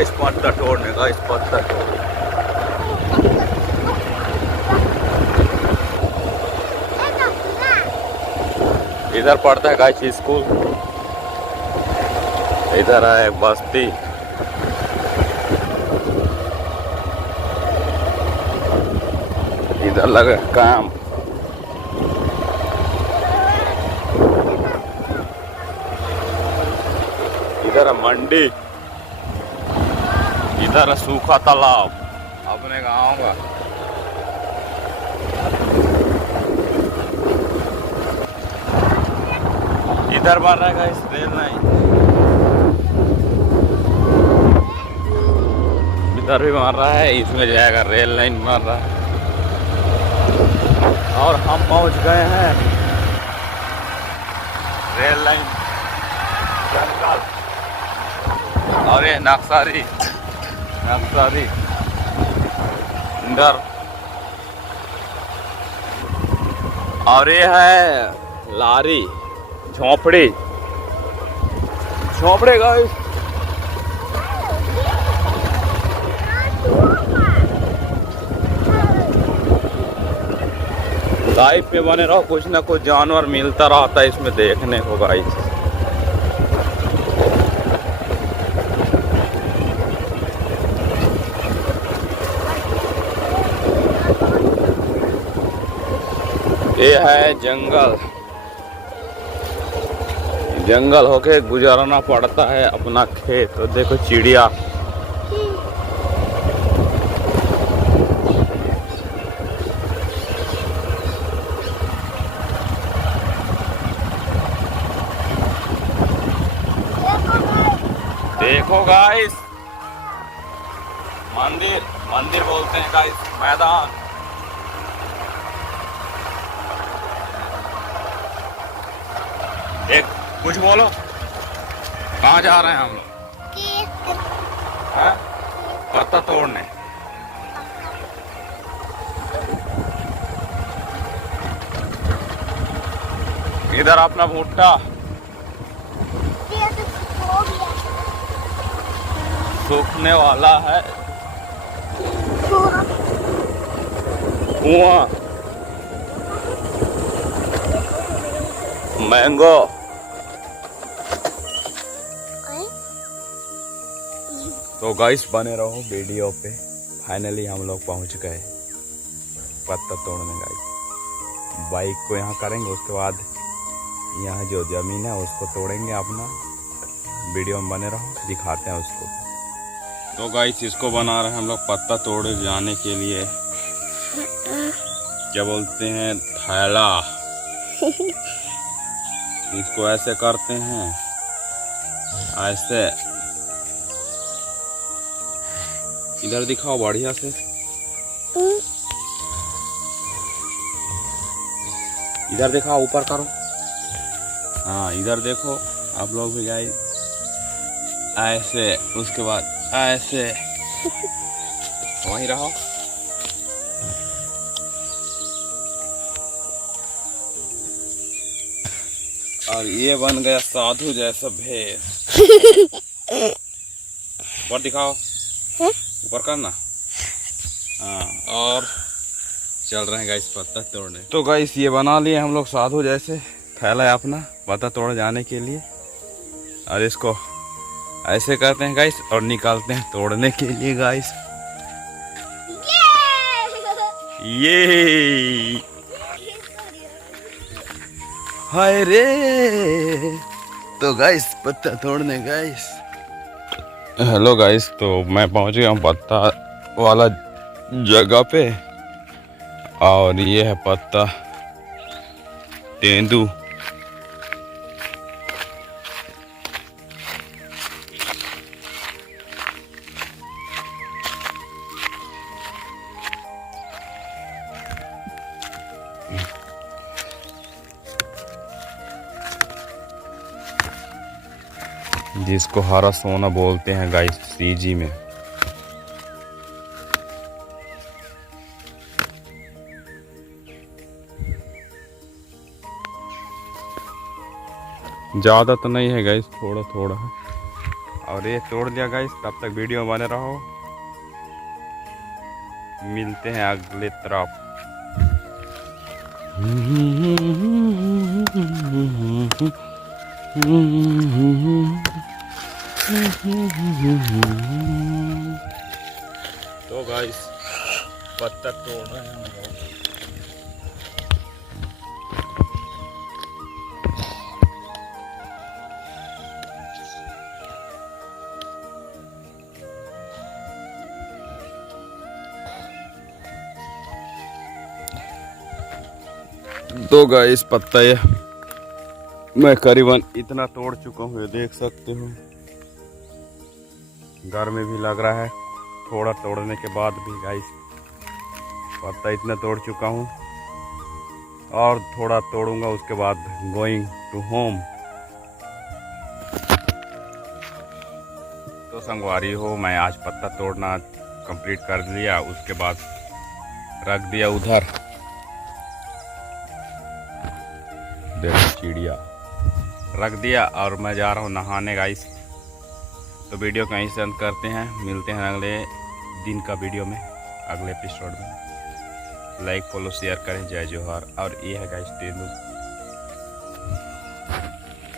Guys पत्ता तोड़ने, guys पत्ता तोड़ने। इधर पड़ता है गाइस स्कूल, इधर है बस्ती। इधर लगे काम। इधर है मंडी, इधर है सूखा तालाब अपने गाँव का। इधर बन रहा है गाइस रेल लाइन, इधर भी बन रहा है, इसमें जाएगा रेल लाइन बन रहा है। और हम पहुंच गए हैं रेल लाइन जंगल। और ये नक्सारी इधर। और ये है लारी, झोपड़ी गाइस। लाइफ में बने रहो, कुछ ना कुछ जानवर मिलता रहता है इसमें देखने को गाइस। ये है जंगल होके गुजारना पड़ता है अपना खेत। तो देखो चिड़िया, देखो गाइस मंदिर बोलते हैं गाइस मैदान। एक कुछ बोलो, कहाँ जा रहे हैं हम लोग? पत्ता तोड़ने। इधर अपना भुट्टा सूखने वाला है। कुआं, मैंगो। तो गाइस बने रहो वीडियो पे। फाइनली हम लोग पहुंच गए पत्ता तोड़ने गाइस। बाइक को यहाँ करेंगे, उसके बाद यहाँ जो जमीन है उसको तोड़ेंगे अपना। वीडियो में बने रहो, दिखाते हैं उसको। तो गाइस इसको बना रहे हैं हम लोग पत्ता तोड़े जाने के लिए। क्या बोलते हैं, थैला। इसको ऐसे करते हैं, ऐसे। इधर दिखाओ बढ़िया से। इधर दिखाओ, ऊपर करो। हाँ इधर देखो आप लोग भी गाइस, ऐसे। उसके बाद ऐसे। वहीं रहो। और ये बन गया साधु जैसा भेड़। ऊपर दिखाओ, ऊपर करना। हाँ, और चल रहे हैं गाइस पत्ता तोड़ने। तो गाइस ये बना लिए हम लोग साधु जैसे। थैला है अपना पत्ता तोड़ जाने के लिए। और इसको ऐसे करते हैं गाइस और निकालते हैं तोड़ने के लिए गाइस। ये हाय रे। तो गाइस पत्ता तोड़ने गाइस। हेलो गाइस, तो मैं पहुंच गया हूँ पत्ता वाला जगह पे। और ये है पत्ता तेंदू। जिसको हरा सोना बोलते हैं गाइस सीजी में। ज़्यादा तो नहीं है गाइस, थोड़ा थोड़ा है। और ये तोड़ दिया गाइस। तब तक वीडियो बने रहो, मिलते हैं अगले तरफ। तो गाइस पत्ता तोड़ रहे हैं हम लोग। तो गाइस पत्ता ये मैं करीबन इतना तोड़ चुका हूँ, ये देख सकते हो। गर्मी भी लग रहा है थोड़ा तोड़ने के बाद भी गाइस। पत्ता इतना तोड़ चुका हूँ और थोड़ा तोड़ूंगा, उसके बाद गोइंग टू होम। तो संगवारी हो, मैं आज पत्ता तोड़ना कंप्लीट कर लिया, उसके बाद रख दिया उधर। देखो चिड़िया रख दिया और मैं जा रहा हूँ नहाने गाइस। तो वीडियो कहीं से अंत करते हैं, मिलते हैं अगले दिन का वीडियो में, अगले एपिसोड में। लाइक फॉलो शेयर करें। जय जोहार। और ये है गाइस तेंदू।